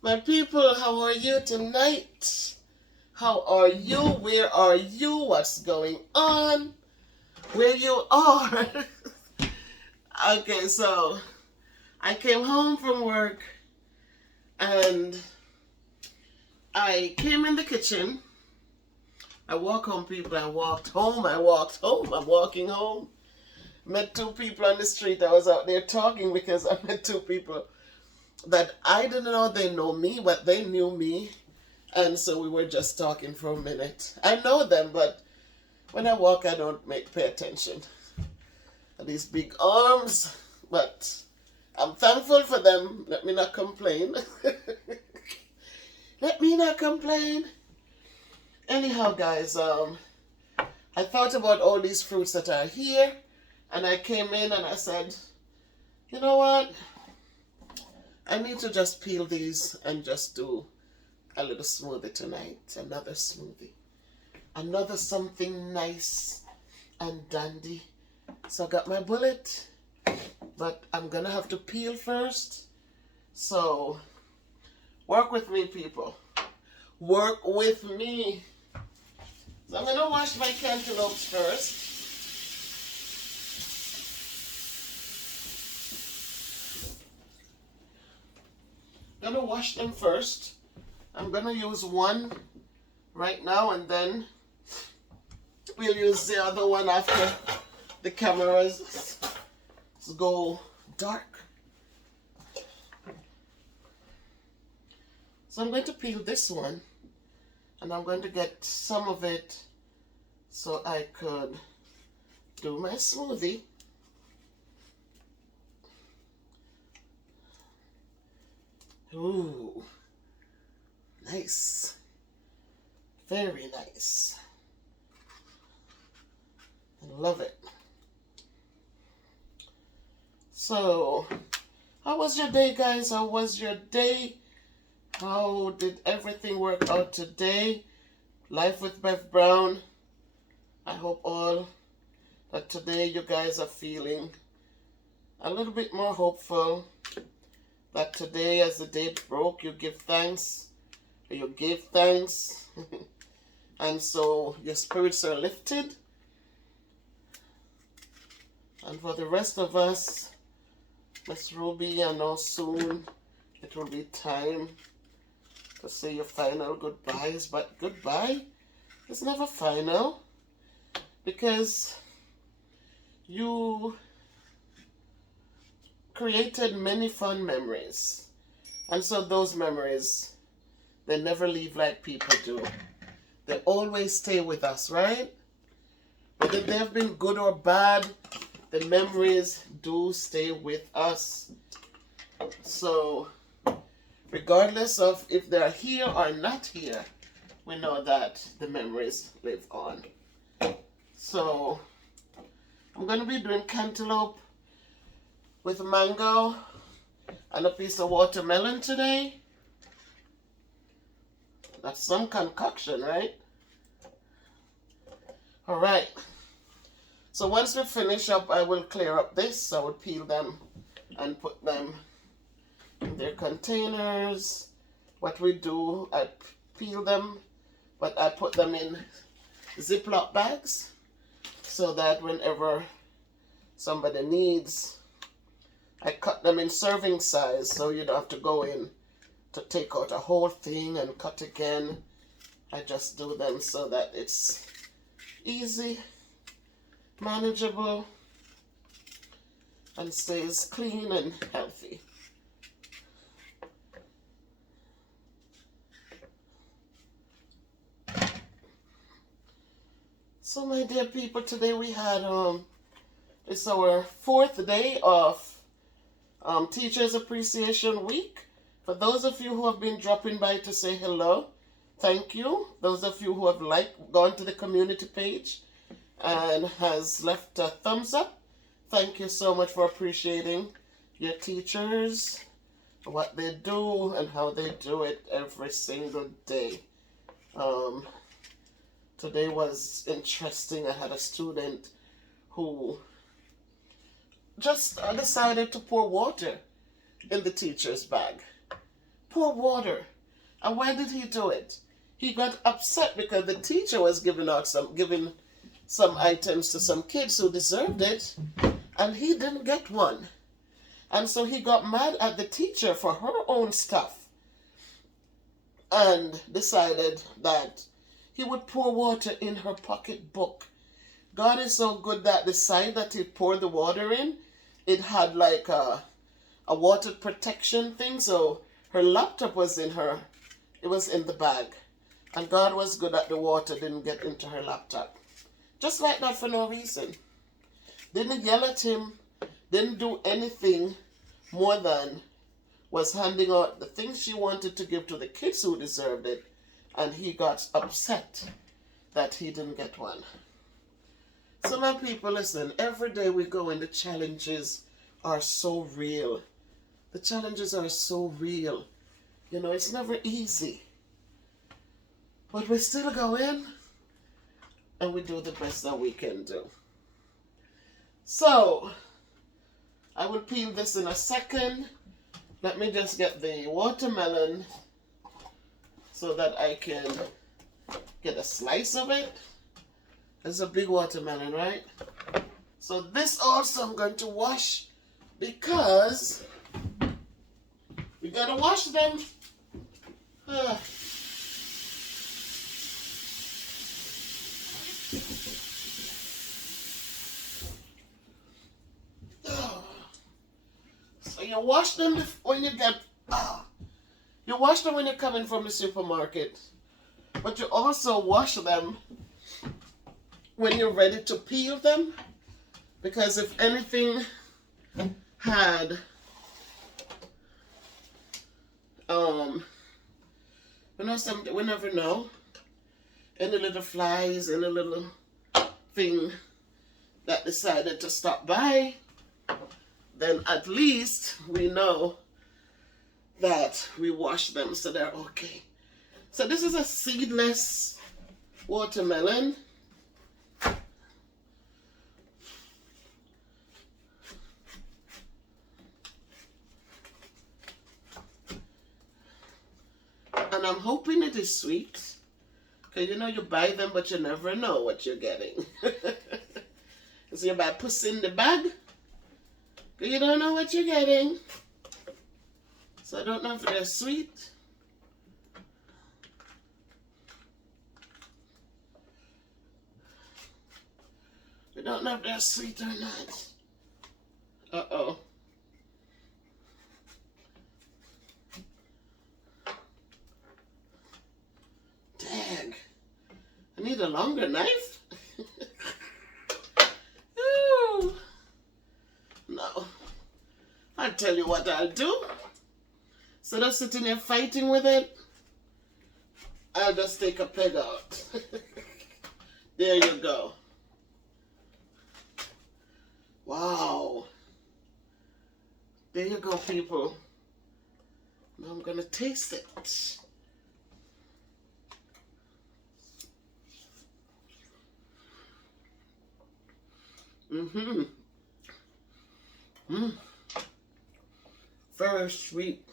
My people, how are you tonight? How are you? Where are you? What's going on? Where you are? Okay, so I came home from work and I came in the kitchen. I walk home, people. I walked home. I'm walking home. Met two people on the street. I was out there talking because I met two people that I didn't know they know me, but they knew me. And so we were just talking for a minute. I know them, but when I walk, I don't pay attention. These big arms, but I'm thankful for them. Let me not complain. Let me not complain. Anyhow, guys, I thought about all these fruits that are here, and I came in and I said, you know what? I need to just peel these and just do a little smoothie tonight. Another smoothie. Another something nice and dandy. So I got my bullet, but I'm gonna have to peel first. So work with me, people. Work with me. So I'm gonna wash my cantaloupes first. I'm gonna wash them first. I'm gonna use one right now and then we'll use the other one after the cameras go dark. So I'm going to peel this one and I'm going to get some of it so I could do my smoothie. Ooh, nice. Very nice. I love it. So, how was your day, guys? How was your day? How did everything work out today? Life with Bev Brown. I hope all that today you guys are feeling a little bit more hopeful. That today, as the day broke, you give thanks. You gave thanks. And so your spirits are lifted. And for the rest of us, Miss Ruby, I know soon it will be time to say your final goodbyes. But goodbye is never final because you created many fun memories. And so those memories, they never leave like people do. They always stay with us, right? Whether they have been good or bad, the memories do stay with us. So, regardless of if they're here or not here, we know that the memories live on. So, I'm going to be doing cantaloupe with mango and a piece of watermelon today. That's some concoction, right? All right. So once we finish up, I will clear up this. I will peel them and put them in their containers. What we do, I peel them, but I put them in Ziploc bags so that whenever somebody needs, I cut them in serving size so you don't have to go in to take out a whole thing and cut again. I just do them so that it's easy, manageable, and stays clean and healthy. So my dear people, today we had it's our 4th day of Teachers Appreciation Week. For those of you who have been dropping by to say hello, thank you. Those of you who have gone to the community page and has left a thumbs up, thank you so much for appreciating your teachers, what they do and how they do it every single day. Today was interesting. I had a student who just decided to pour water in the teacher's bag. pour water. And why did he do it? He got upset because the teacher was giving some items to some kids who deserved it, and he didn't get one. And so he got mad at the teacher for her own stuff and decided that he would pour water in her pocketbook. God is so good that the side that he poured the water in, it had like a water protection thing, so her laptop was in the bag. And God was good that the water didn't get into her laptop. Just like that for no reason. Didn't yell at him, didn't do anything more than was handing out the things she wanted to give to the kids who deserved it, and he got upset that he didn't get one. So my people, listen, every day we go and the challenges are so real. The challenges are so real. You know, it's never easy. But we still go in and we do the best that we can do. So, I will peel this in a second. Let me just get the watermelon so that I can get a slice of it. It's a big watermelon, right? So this also I'm going to wash because we gotta wash them. So you wash them when you get, you wash them when you're coming from the supermarket, but you also wash them when you're ready to peel them, because if anything had, we never know, any little flies, any little thing that decided to stop by, then at least we know that we wash them so they're okay. So this is a seedless watermelon. And I'm hoping it is sweet. Because you know you buy them but you never know what you're getting. So you buy puss in the bag. You don't know what you're getting. So I don't know if they're sweet. We don't know if they're sweet or not. Uh-oh. Dang. I need a longer knife. Ooh. No. I'll tell you what I'll do. Instead of sitting here fighting with it, I'll just take a peg out. There you go. Wow. There you go, people. Now I'm going to taste it. Mm-hmm. Mm. Very sweet.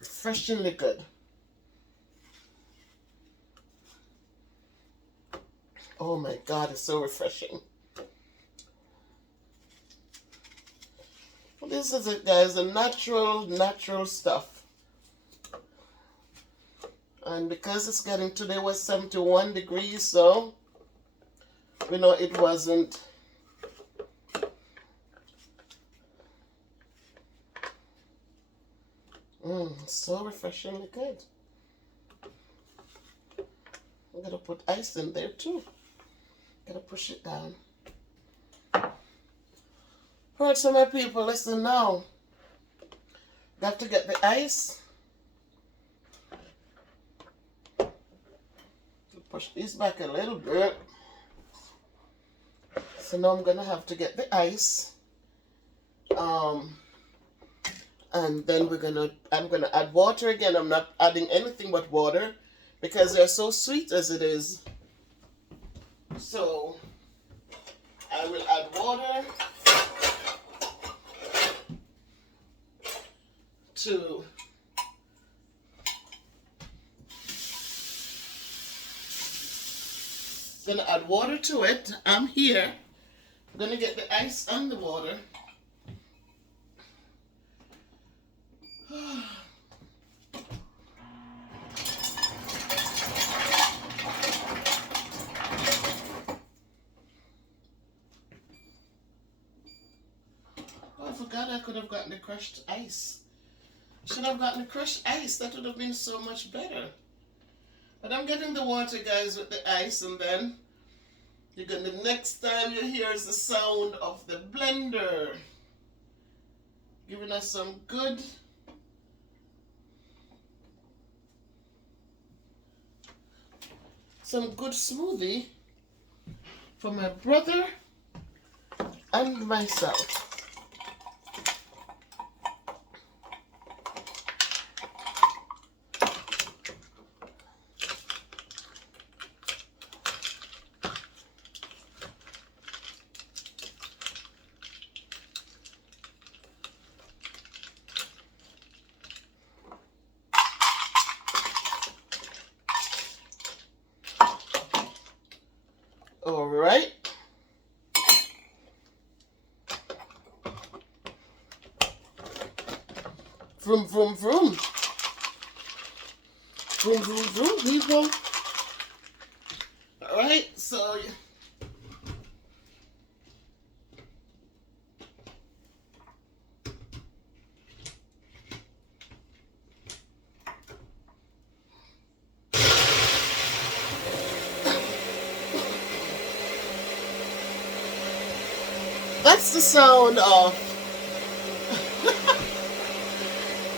Refreshingly good. Oh my God, it's so refreshing. Well, this is it, guys, the natural stuff. And because it's getting, today was 71 degrees, so we know it wasn't so refreshingly good. I'm gonna put ice in there too. Gotta push it down. Alright, so my people, listen now. Got to get the ice. Push these back a little bit. So now I'm gonna have to get the ice. And then I'm gonna add water again. I'm not adding anything but water because they're so sweet as it is. So I will add water to gonna add water to it. I'm here. I'm gonna get the ice and the water. Oh, I forgot I could have gotten the crushed ice. Should have gotten the crushed ice. That would have been so much better. But I'm getting the water, guys, with the ice, and then you're gonna, the next time you hear is the sound of the blender giving us some good smoothie for my brother and myself. All right. Vroom, vroom, vroom. Vroom, vroom, vroom, people. All right, so that's the sound of,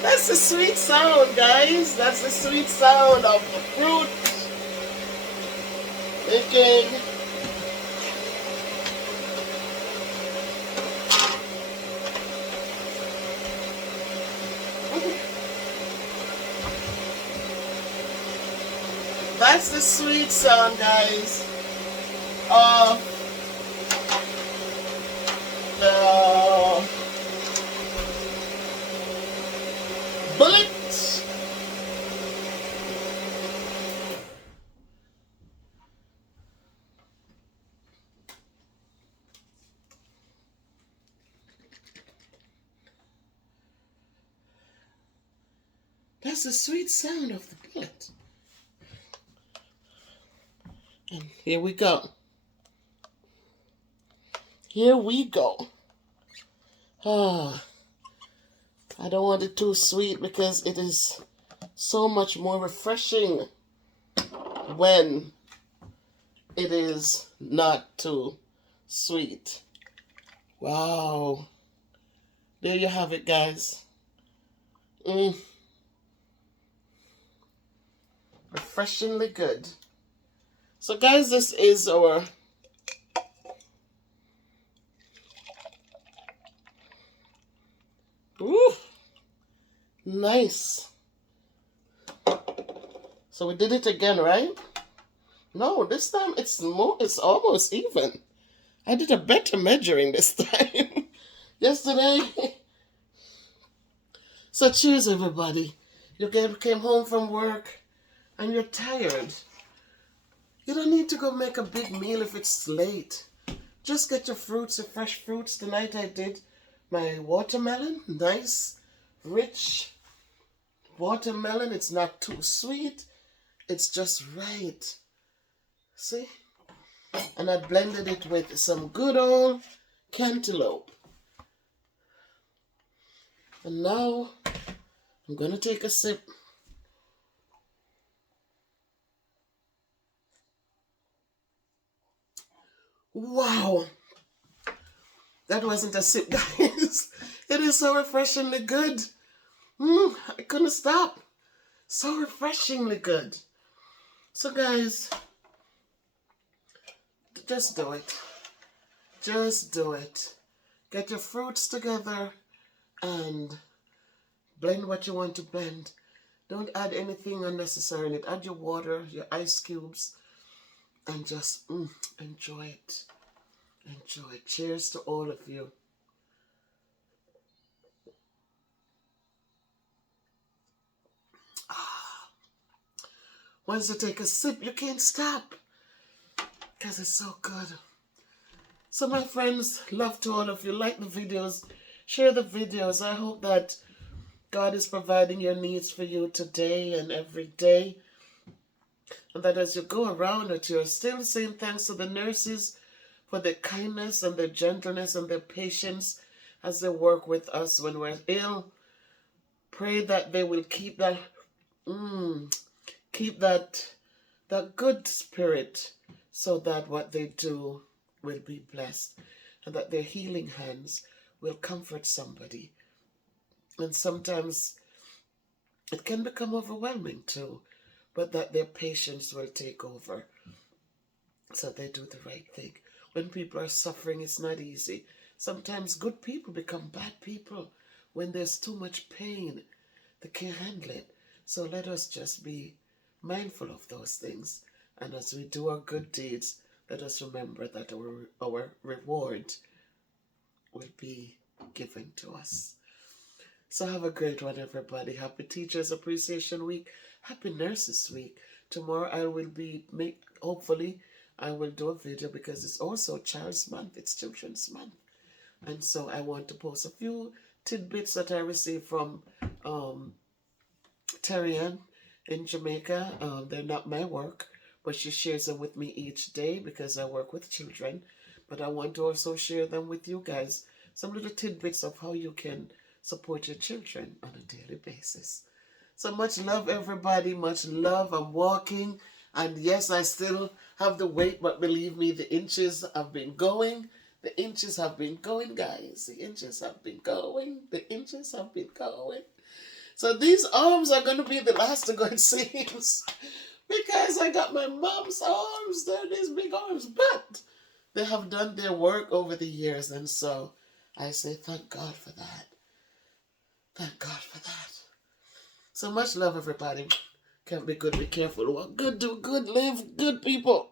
that's the sweet sound, guys. That's the sweet sound of the fruit making. That's the sweet sound, guys, of the bullet. That's the sweet sound of the bullet. And here we go. Here we go. Ah, I don't want it too sweet because it is so much more refreshing when it is not too sweet. Wow. There you have it, guys. Refreshingly good. So, guys, this is our nice. So we did it again, right? No, this time it's more. It's almost even. I did a better measuring this time. Yesterday. So cheers, everybody. You came home from work and you're tired. You don't need to go make a big meal if it's late. Just get your fruits, your fresh fruits. Tonight I did my watermelon. Nice, rich watermelon. It's not too sweet. It's just right. See? And I blended it with some good old cantaloupe. And now I'm going to take a sip. Wow. That wasn't a sip, guys. It is so refreshingly good. I couldn't stop. So refreshingly good. So, guys, just do it. Just do it. Get your fruits together and blend what you want to blend. Don't add anything unnecessary in it. Add your water, your ice cubes, and just enjoy it. Enjoy. Cheers to all of you. Once you take a sip, you can't stop because it's so good. So my friends, love to all of you. Like the videos, share the videos. I hope that God is providing your needs for you today and every day. And that as you go around it, you're still saying thanks to the nurses for their kindness and their gentleness and their patience as they work with us when we're ill. Pray that they will keep that that good spirit, so that what they do will be blessed and that their healing hands will comfort somebody. And sometimes it can become overwhelming too, but that their patience will take over so they do the right thing. When people are suffering, it's not easy. Sometimes good people become bad people when there's too much pain. They can't handle it. So let us just be mindful of those things. And as we do our good deeds, let us remember that our reward will be given to us. So have a great one, everybody. Happy Teachers Appreciation Week. Happy Nurses Week. Tomorrow I will be, hopefully, I will do a video because it's also Child's Month. It's Children's Month. And so I want to post a few tidbits that I received from Terry Ann in Jamaica. They're not my work, but she shares them with me each day because I work with children. But I want to also share them with you guys. Some little tidbits of how you can support your children on a daily basis. So much love, everybody. Much love. I'm walking. And yes, I still have the weight, but believe me, the inches have been going. The inches have been going, guys. The inches have been going. The inches have been going. So these arms are going to be the last to go, it seems. Because I got my mom's arms. They're these big arms. But they have done their work over the years. And so I say thank God for that. Thank God for that. So much love, everybody. Can't be good, be careful. Walk good, do good, live good, people.